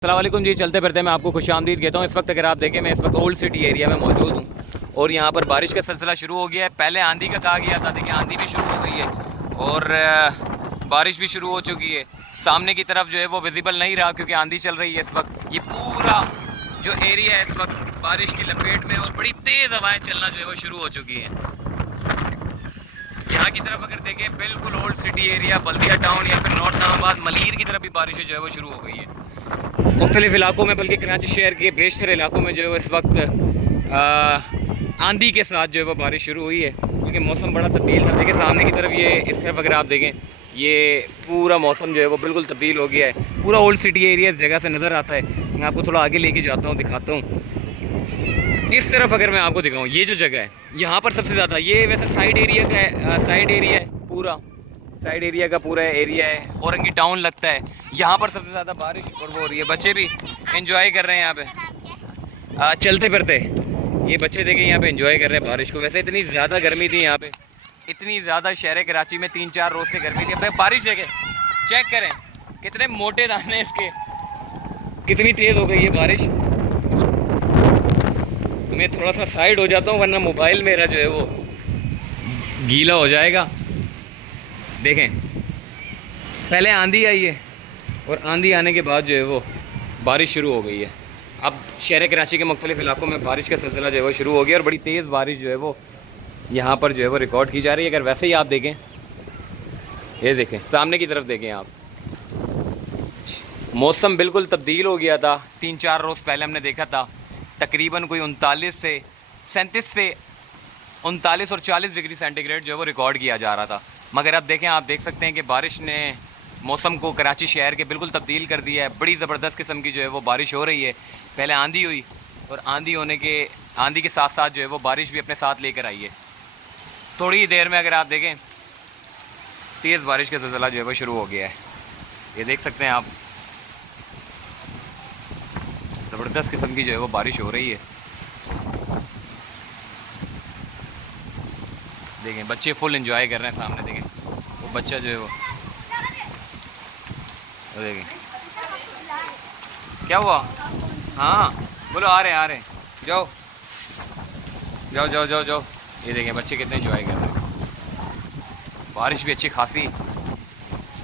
अस्सलाम वालेकुम जी। चलते फिरते मैं आपको खुशामदीद कहता हूँ। इस वक्त अगर आप देखें, मैं इस वक्त ओल्ड सिटी एरिया में मौजूद हूँ और यहाँ पर बारिश का सिलसिला शुरू हो गया है। पहले आंधी का कहा गया था, देखिए आंधी भी शुरू हो गई है और बारिश भी शुरू हो चुकी है। सामने की तरफ जो है वो विजिबल नहीं रहा क्योंकि आंधी चल रही है। इस वक्त ये पूरा जो एरिया है इस वक्त बारिश की लपेट में और बड़ी तेज़ हवाएँ चलना जो है वो शुरू हो चुकी हैं। यहाँ की तरफ अगर देखें, बिल्कुल ओल्ड सिटी एरिया, बल्दिया टाउन या फिर नॉर्थ नामाबाद, मलीर की तरफ भी बारिश जो है वो शुरू हो गई है। मुख्तलिफ़ इलाकों में, बल्कि कराची शहर के बेशतर इलाकों में जो है वो इस वक्त आंधी के साथ जो है वो बारिश शुरू हुई है क्योंकि मौसम बड़ा तब्दील था। देखिए सामने की तरफ, ये इस तरफ अगर आप देखें, ये पूरा मौसम जो है वो बिल्कुल तब्दील हो गया है। पूरा ओल्ड सिटी एरिया इस जगह से नज़र आता है। मैं आपको थोड़ा आगे लेके जाता हूँ, दिखाता हूँ। इस तरफ अगर मैं आपको दिखाऊँ, ये जो जगह है यहाँ पर सबसे ज़्यादा, ये वैसे साइड एरिया का है, साइड एरिया है, पूरा साइड एरिया का पूरा एरिया है, औरंगी टाउन लगता है। यहाँ पर सबसे ज़्यादा बारिश और वो हो रही है। बच्चे भी एंजॉय कर रहे हैं यहाँ पे चलते फिरते। ये बच्चे देखें यहाँ पे एंजॉय कर रहे हैं बारिश को। वैसे इतनी ज़्यादा गर्मी थी यहाँ पे, इतनी ज़्यादा शहर कराची में 3-4 रोज़ से गर्मी थी। बारिश है, चेक करें कितने मोटे दाने इसके, कितनी तेज़ हो गई है बारिश। मैं थोड़ा सा साइड हो जाता हूँ वरना मोबाइल मेरा जो है वो गीला हो जाएगा। देखें, पहले आंधी आई है और आंधी आने के बाद जो है वो बारिश शुरू हो गई है। अब शहर कराची के मुख्तलिफ़ इलाकों में बारिश का सिलसिला जो है वो शुरू हो गया और बड़ी तेज़ बारिश जो है वो यहाँ पर जो है वो रिकॉर्ड की जा रही है। अगर वैसे ही आप देखें, ये देखें सामने की तरफ देखें आप, मौसम बिल्कुल तब्दील हो गया था। 3-4 रोज़ पहले हमने देखा था तकरीबन कोई 37 से 39 और 40 डिग्री सेंटीग्रेड जो है वो रिकॉर्ड किया जा रहा था। मगर अब देखें, आप देख सकते हैं कि बारिश ने मौसम को कराची शहर के बिल्कुल तब्दील कर दिया है। बड़ी ज़बरदस्त किस्म की जो है वो बारिश हो रही है। पहले आंधी हुई और आंधी के साथ साथ जो है वो बारिश भी अपने साथ लेकर आई है। थोड़ी ही देर में अगर आप देखें, तेज़ बारिश का सिलसिला जो है वो शुरू हो गया है। ये देख सकते हैं आप, ज़बरदस्त किस्म की जो है वो बारिश हो रही है। देखें बच्चे फुल एंजॉय कर रहे हैं। सामने देखें वो बच्चा जो है वो देखें क्या हुआ। हाँ बोलो, आ रहे जाओ जाओ जाओ जाओ जाओ। ये देखें बच्चे कितने एंजॉय कर रहे हैं। बारिश भी अच्छी खासी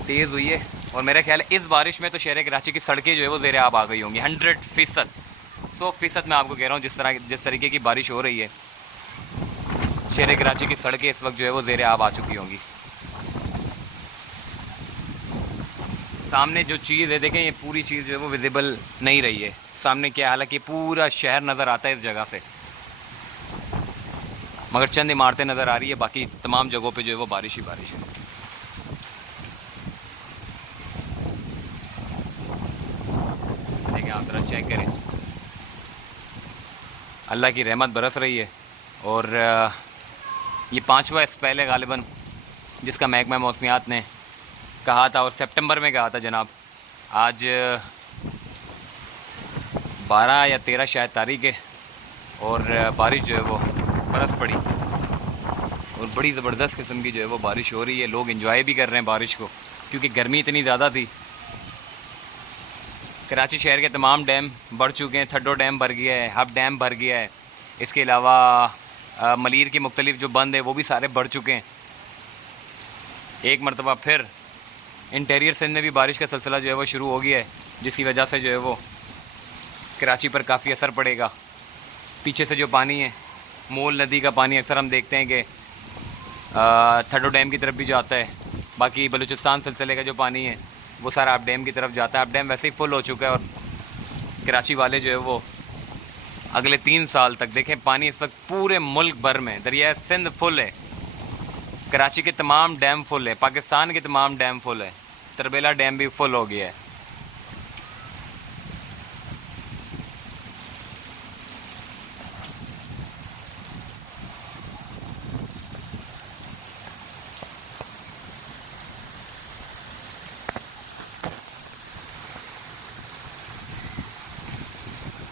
तेज़ हुई है और मेरा ख्याल है इस बारिश में तो शहर कराची की सड़कें जो है वो ज़ेरे आब आ गई होंगी 100%, 100% मैं आपको कह रहा हूँ। जिस तरीके की बारिश हो रही है, शहर कराची की सड़कें इस वक्त जो है वो ज़ेरे आब आ चुकी होंगी। सामने जो चीज़ है देखें, ये पूरी चीज़ जो है वो विजिबल नहीं रही है सामने क्या, हालांकि पूरा शहर नज़र आता है इस जगह से, मगर चंद इमारतें नज़र आ रही है। बाकी तमाम जगहों पे जो है वो बारिश ही बारिश है। देखें आप ज़रा चेक करें, अल्लाह की रहमत बरस रही है। और ये 5वां स्पेल है गालिबन जिसका महकमा मौसमियात ने कहा था और सितंबर में कहा था जनाब। आज 12 या 13 शायद तारीख है और बारिश जो है वो बरस पड़ी और बड़ी ज़बरदस्त किस्म की जो है वो बारिश हो रही है। लोग एंजॉय भी कर रहे हैं बारिश को क्योंकि गर्मी इतनी ज़्यादा थी। कराची शहर के तमाम डैम बढ़ चुके हैं। थड्डो डैम भर गया है, हब डैम भर गया है। इसके अलावा मलीर की मुख्तलिफ जो बंद है वो भी सारे बढ़ चुके हैं। एक मरतबा फिर इंटीरियर सिंध में भी बारिश का सिलसिला जो है वो शुरू हो गया है, जिसकी वजह से जो है वो कराची पर काफ़ी असर पड़ेगा। पीछे से जो पानी है, मोल नदी का पानी, अक्सर हम देखते हैं कि थड्डो डैम की तरफ भी जाता है। बाकी बलूचिस्तान सिलसिले का जो पानी है वो सारा अब डैम की तरफ जाता है। अब डैम वैसे ही फुल हो चुका है और कराची वाले जो है वो अगले 3 साल तक देखें, पानी इस वक्त पूरे मुल्क भर में, दरिया सिंध फुल है, कराची के तमाम डैम फुल है, पाकिस्तान के तमाम डैम फुल है, तरबेला डैम भी फुल हो गया है।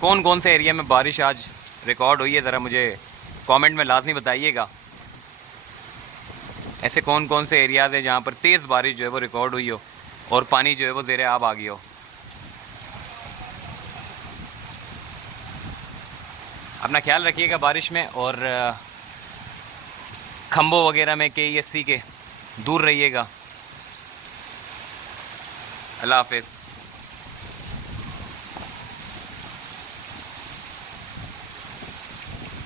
कौन कौन से एरिया में बारिश आज रिकॉर्ड हुई है ज़रा मुझे कमेंट में लाजमी बताइएगा। ऐसे कौन कौन से एरियाज़ है जहाँ पर तेज़ बारिश जो है वो रिकॉर्ड हुई हो और पानी जो है वो ज़ेरे आब आ गया हो। अपना ख्याल रखिएगा बारिश में, और खम्भों वगैरह में KESC के दूर रहिएगा। अल्लाह हाफिज़।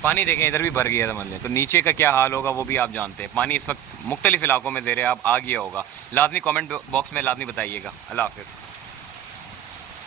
पानी देखें इधर भी भर गया था मतलब, तो नीचे का क्या हाल होगा वो भी आप जानते हैं। पानी इस वक्त मुख्तलिफ इलाकों में दे रहे हैं, आप आ गया होगा। लाजमी कमेंट बॉक्स में लाजमी बताइएगा। अल्लाह हाफिज़।